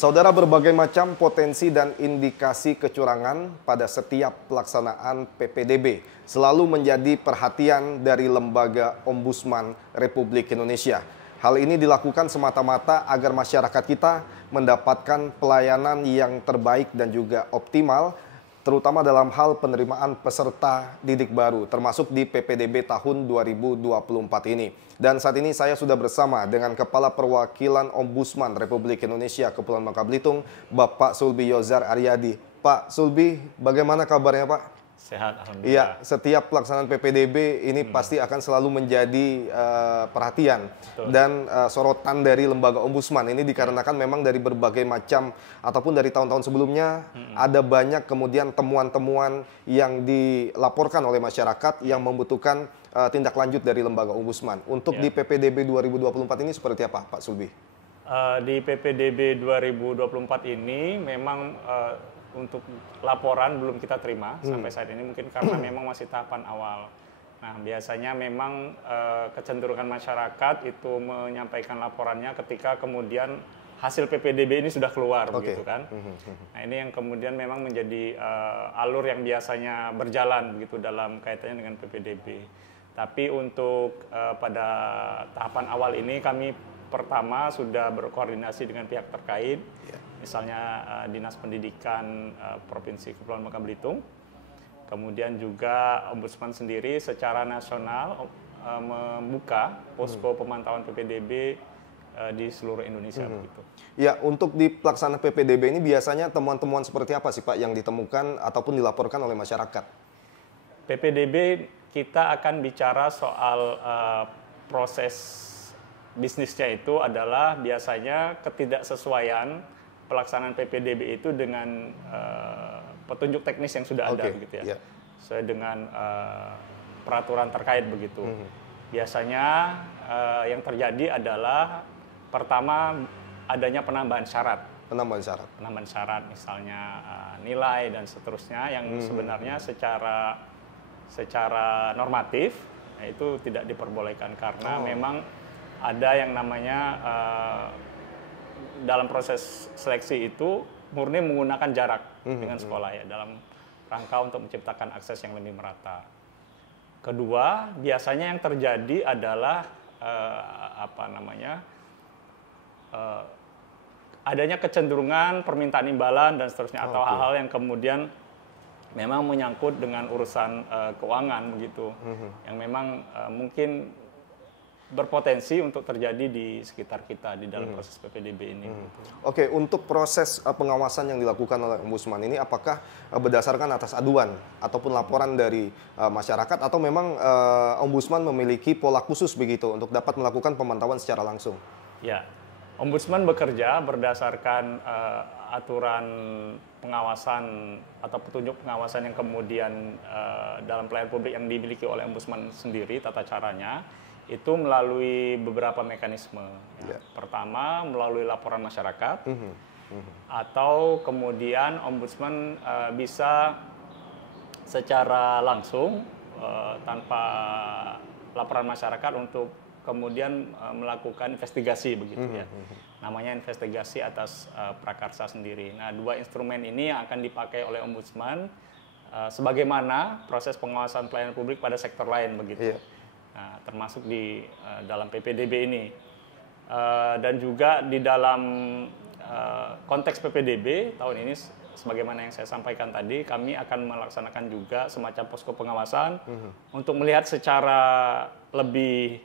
Saudara, berbagai macam potensi dan indikasi kecurangan pada setiap pelaksanaan PPDB selalu menjadi perhatian dari Lembaga Ombudsman Republik Indonesia. Hal ini dilakukan semata-mata agar masyarakat kita mendapatkan pelayanan yang terbaik dan juga optimal, terutama dalam hal penerimaan peserta didik baru, termasuk di PPDB tahun 2024 ini. Dan saat ini saya sudah bersama dengan Kepala Perwakilan Ombudsman Republik Indonesia Kepulauan Bangka Belitung, Bapak Sulbi Yozar Aryadi. Pak Sulbi, bagaimana kabarnya Pak? Sehat, alhamdulillah. Iya, setiap pelaksanaan PPDB ini pasti akan selalu menjadi perhatian dan sorotan dari Lembaga Ombudsman. Ini dikarenakan memang dari berbagai macam ataupun dari tahun-tahun sebelumnya ada banyak kemudian temuan-temuan yang dilaporkan oleh masyarakat yang membutuhkan tindak lanjut dari Lembaga Ombudsman. Untuk di PPDB 2024 ini seperti apa, Pak Sulbi? Di PPDB 2024 ini memang untuk laporan belum kita terima sampai saat ini, mungkin karena memang masih tahapan awal. Nah, biasanya memang kecenderungan masyarakat itu menyampaikan laporannya ketika kemudian hasil PPDB ini sudah keluar, begitu kan. Nah, ini yang kemudian memang menjadi alur yang biasanya berjalan begitu dalam kaitannya dengan PPDB. Tapi untuk pada tahapan awal ini kami pertama sudah berkoordinasi dengan pihak terkait, misalnya Dinas Pendidikan Provinsi Kepulauan Bangka Belitung, kemudian juga Ombudsman sendiri secara nasional membuka posko pemantauan PPDB di seluruh Indonesia. Begitu. Ya, untuk di pelaksanaan PPDB ini biasanya temuan-temuan seperti apa sih Pak yang ditemukan ataupun dilaporkan oleh masyarakat? PPDB kita akan bicara soal proses bisnisnya itu adalah biasanya ketidaksesuaian pelaksanaan PPDB itu dengan petunjuk teknis yang sudah ada, begitu ya, sesuai dengan peraturan terkait begitu. Biasanya yang terjadi adalah pertama adanya penambahan syarat. Penambahan syarat, misalnya nilai dan seterusnya yang sebenarnya secara normatif itu tidak diperbolehkan karena memang ada yang namanya dalam proses seleksi itu murni menggunakan jarak dengan sekolah ya dalam rangka untuk menciptakan akses yang lebih merata. Kedua, biasanya yang terjadi adalah adanya kecenderungan permintaan imbalan dan seterusnya atau hal-hal yang kemudian memang menyangkut dengan urusan keuangan begitu, yang memang mungkin berpotensi untuk terjadi di sekitar kita di dalam proses PPDB ini. Oke, untuk proses pengawasan yang dilakukan oleh Ombudsman ini apakah berdasarkan atas aduan ataupun laporan dari masyarakat atau memang Ombudsman memiliki pola khusus begitu untuk dapat melakukan pemantauan secara langsung? Ya, Ombudsman bekerja berdasarkan aturan pengawasan atau petunjuk pengawasan yang kemudian dalam pelayanan publik yang dimiliki oleh Ombudsman sendiri, tata caranya itu melalui beberapa mekanisme. Pertama, melalui laporan masyarakat, atau kemudian Ombudsman bisa secara langsung tanpa laporan masyarakat untuk kemudian melakukan investigasi begitu ya. Namanya investigasi atas prakarsa sendiri. Nah, dua instrumen ini yang akan dipakai oleh Ombudsman sebagaimana proses pengawasan pelayanan publik pada sektor lain begitu. Nah, termasuk di dalam PPDB ini. Dan juga di dalam konteks PPDB tahun ini, sebagaimana yang saya sampaikan tadi, kami akan melaksanakan juga semacam posko pengawasan untuk melihat secara lebih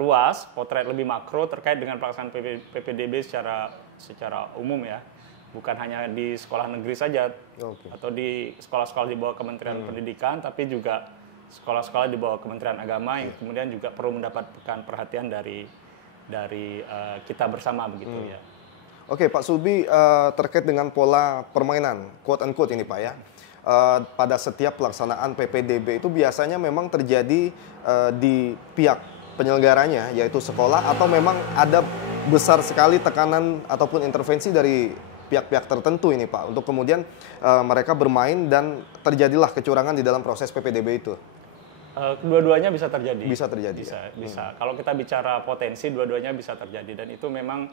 luas, potret lebih makro terkait dengan pelaksanaan PPDB secara umum ya. Bukan hanya di sekolah negeri saja atau di sekolah-sekolah di bawah Kementerian Pendidikan, tapi juga sekolah-sekolah di bawah Kementerian Agama yang kemudian juga perlu mendapatkan perhatian dari kita bersama begitu ya. Oke, Pak Sulbi, terkait dengan pola permainan quote unquote ini Pak ya, pada setiap pelaksanaan PPDB itu biasanya memang terjadi di pihak penyelenggaranya yaitu sekolah atau memang ada besar sekali tekanan ataupun intervensi dari pihak-pihak tertentu ini Pak untuk kemudian mereka bermain dan terjadilah kecurangan di dalam proses PPDB itu? Kedua-duanya bisa terjadi. Bisa terjadi. Bisa. Kalau kita bicara potensi, dua-duanya bisa terjadi dan itu memang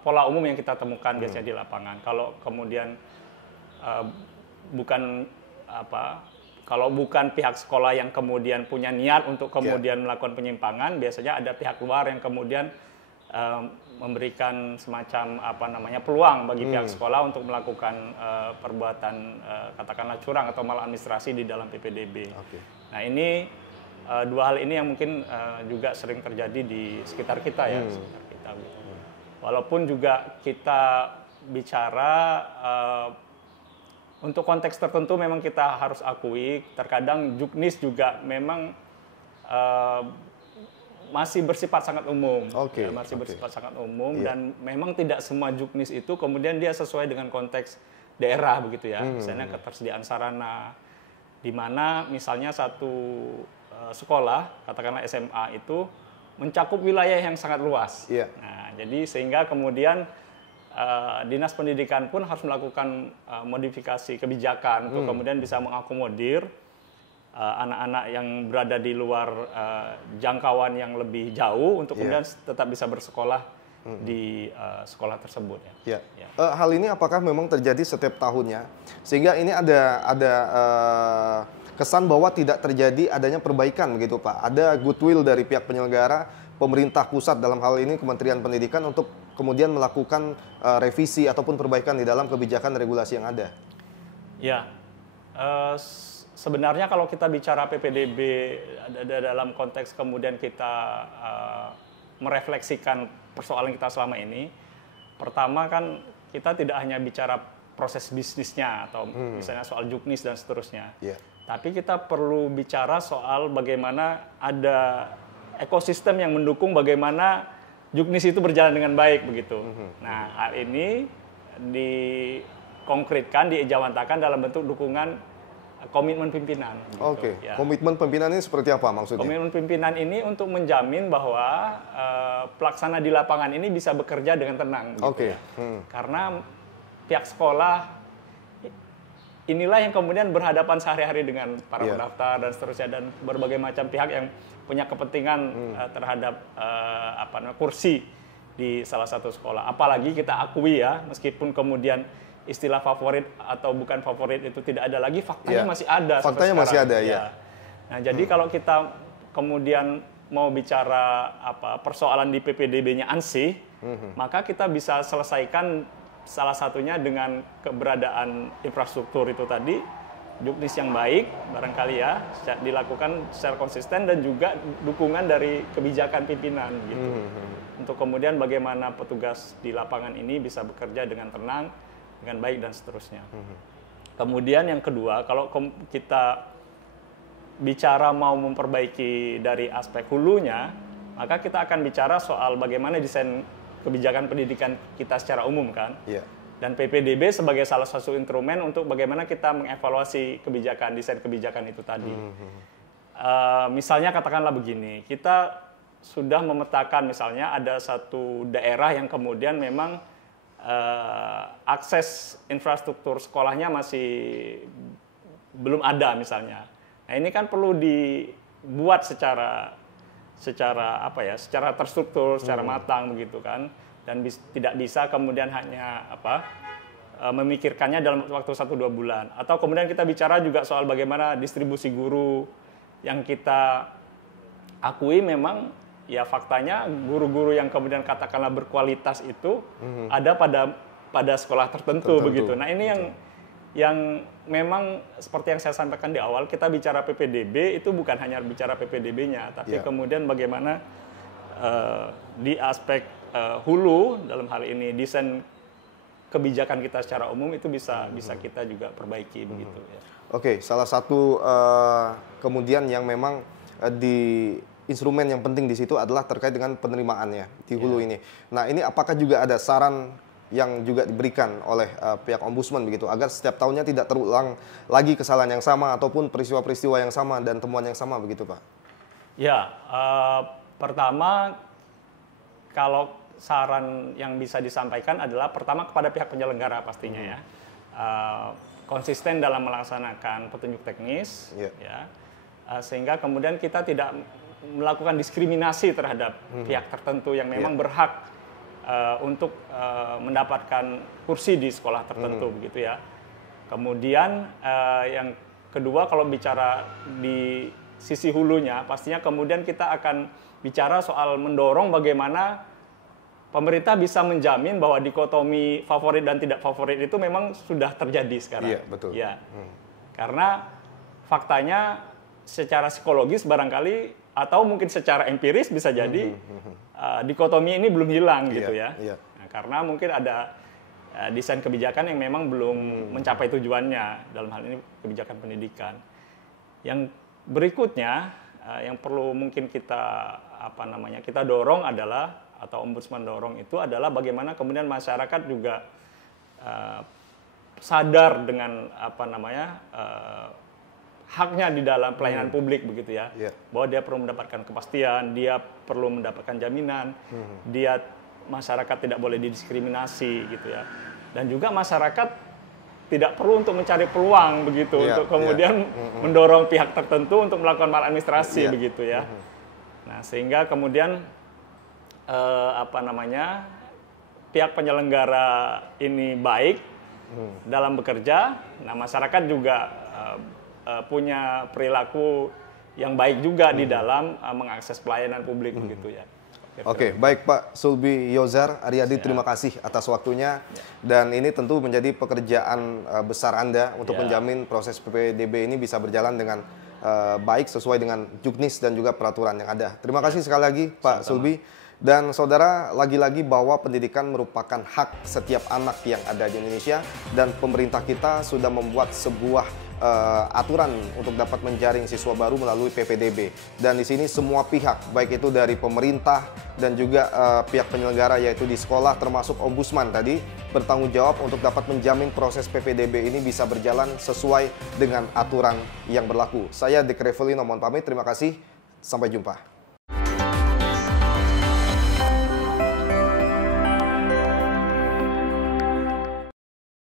pola umum yang kita temukan biasanya di lapangan. Kalau kemudian bukan kalau bukan pihak sekolah yang kemudian punya niat untuk kemudian melakukan penyimpangan, biasanya ada pihak luar yang kemudian memberikan semacam peluang bagi pihak sekolah untuk melakukan perbuatan katakanlah curang atau maladministrasi di dalam PPDB. Okay. Nah ini dua hal ini yang mungkin juga sering terjadi di sekitar kita ya, sekitar kita. Gitu. Walaupun juga kita bicara untuk konteks tertentu memang kita harus akui, terkadang juknis juga memang masih bersifat sangat umum, bersifat sangat umum dan memang tidak semua juknis itu kemudian dia sesuai dengan konteks daerah begitu ya. Misalnya ketersediaan sarana, di mana misalnya satu sekolah, katakanlah SMA itu mencakup wilayah yang sangat luas. Nah, jadi sehingga kemudian Dinas Pendidikan pun harus melakukan modifikasi kebijakan untuk kemudian bisa mengakomodir anak-anak yang berada di luar jangkauan yang lebih jauh untuk kemudian tetap bisa bersekolah di sekolah tersebut. Hal ini apakah memang terjadi setiap tahunnya sehingga ini ada kesan bahwa tidak terjadi adanya perbaikan begitu Pak? Ada goodwill dari pihak penyelenggara, pemerintah pusat dalam hal ini Kementerian Pendidikan untuk kemudian melakukan revisi ataupun perbaikan di dalam kebijakan regulasi yang ada? Ya, sebenarnya kalau kita bicara PPDB dalam konteks kemudian kita merefleksikan persoalan kita selama ini, pertama kan kita tidak hanya bicara proses bisnisnya atau misalnya soal juknis dan seterusnya, tapi kita perlu bicara soal bagaimana ada ekosistem yang mendukung bagaimana juknis itu berjalan dengan baik begitu. Nah, hal ini dikonkretkan, diijawantakan dalam bentuk dukungan komitmen pimpinan. Gitu, komitmen pimpinan ini seperti apa maksudnya? Komitmen pimpinan ini untuk menjamin bahwa pelaksana di lapangan ini bisa bekerja dengan tenang. Gitu, ya. Karena pihak sekolah inilah yang kemudian berhadapan sehari-hari dengan para pendaftar dan seterusnya dan berbagai macam pihak yang punya kepentingan terhadap kursi di salah satu sekolah. Apalagi kita akui ya, meskipun kemudian istilah favorit atau bukan favorit itu tidak ada lagi, faktanya masih ada. Faktanya masih ada ya. Nah, jadi kalau kita kemudian mau bicara persoalan di PPDB-nya ansih, maka kita bisa selesaikan salah satunya dengan keberadaan infrastruktur itu tadi, juknis yang baik barangkali ya, dilakukan secara konsisten dan juga dukungan dari kebijakan pimpinan gitu. Untuk kemudian bagaimana petugas di lapangan ini bisa bekerja dengan tenang, dengan baik dan seterusnya. Kemudian yang kedua, kalau kita bicara mau memperbaiki dari aspek hulunya, maka kita akan bicara soal bagaimana desain kebijakan pendidikan kita secara umum kan. Dan PPDB sebagai salah satu instrumen untuk bagaimana kita mengevaluasi kebijakan, desain kebijakan itu tadi. Misalnya katakanlah begini, kita sudah memetakan misalnya ada satu daerah yang kemudian memang akses infrastruktur sekolahnya masih belum ada misalnya. Nah ini kan perlu dibuat secara terstruktur, secara matang begitu kan, dan tidak bisa kemudian hanya memikirkannya dalam waktu 1-2 bulan. Atau kemudian kita bicara juga soal bagaimana distribusi guru yang kita akui memang ya faktanya guru-guru yang kemudian katakanlah berkualitas itu ada pada sekolah tertentu begitu. Nah ini yang memang seperti yang saya sampaikan di awal, kita bicara PPDB itu bukan hanya bicara PPDB-nya, tapi kemudian bagaimana di aspek hulu dalam hal ini desain kebijakan kita secara umum itu bisa kita juga perbaiki begitu. Ya. Oke, salah satu kemudian yang memang di instrumen yang penting di situ adalah terkait dengan penerimaannya di hulu ini. Nah ini apakah juga ada saran yang juga diberikan oleh pihak Ombudsman begitu agar setiap tahunnya tidak terulang lagi kesalahan yang sama ataupun peristiwa-peristiwa yang sama dan temuan yang sama begitu Pak? Ya, pertama kalau saran yang bisa disampaikan adalah pertama kepada pihak penyelenggara pastinya ya, konsisten dalam melaksanakan petunjuk teknis, ya, sehingga kemudian kita tidak melakukan diskriminasi terhadap pihak tertentu yang memang berhak untuk mendapatkan kursi di sekolah tertentu begitu ya. Kemudian yang kedua, kalau bicara di sisi hulunya, pastinya kemudian kita akan bicara soal mendorong bagaimana pemerintah bisa menjamin bahwa dikotomi favorit dan tidak favorit itu memang sudah terjadi sekarang. Iya, betul. Ya. Karena faktanya secara psikologis barangkali atau mungkin secara empiris bisa jadi dikotomi ini belum hilang gitu ya. Iya. Nah, karena mungkin ada desain kebijakan yang memang belum mencapai tujuannya, dalam hal ini kebijakan pendidikan. Yang berikutnya yang perlu mungkin kita kita dorong adalah, atau Ombudsman dorong itu adalah bagaimana kemudian masyarakat juga sadar dengan haknya di dalam pelayanan publik begitu ya. Bahwa dia perlu mendapatkan kepastian, dia perlu mendapatkan jaminan, masyarakat tidak boleh didiskriminasi gitu ya. Dan juga masyarakat tidak perlu untuk mencari peluang begitu untuk kemudian mendorong pihak tertentu untuk melakukan maladministrasi begitu ya. Nah, sehingga kemudian pihak penyelenggara ini baik dalam bekerja. Nah, masyarakat juga punya perilaku yang baik juga di dalam mengakses pelayanan publik begitu ya. Oke, baik Pak Sulbi Yozar Aryadi, terima kasih atas waktunya. Dan ini tentu menjadi pekerjaan besar Anda untuk menjamin proses PPDB ini bisa berjalan dengan baik sesuai dengan juknis dan juga peraturan yang ada. Terima kasih sekali lagi Pak Sulbi. Dan saudara, lagi-lagi bahwa pendidikan merupakan hak setiap anak yang ada di Indonesia, dan pemerintah kita sudah membuat sebuah aturan untuk dapat menjaring siswa baru melalui PPDB. Dan di sini semua pihak, baik itu dari pemerintah dan juga pihak penyelenggara yaitu di sekolah, termasuk Ombudsman tadi, bertanggung jawab untuk dapat menjamin proses PPDB ini bisa berjalan sesuai dengan aturan yang berlaku. Saya Dek Revelino mohon pamit, terima kasih, sampai jumpa.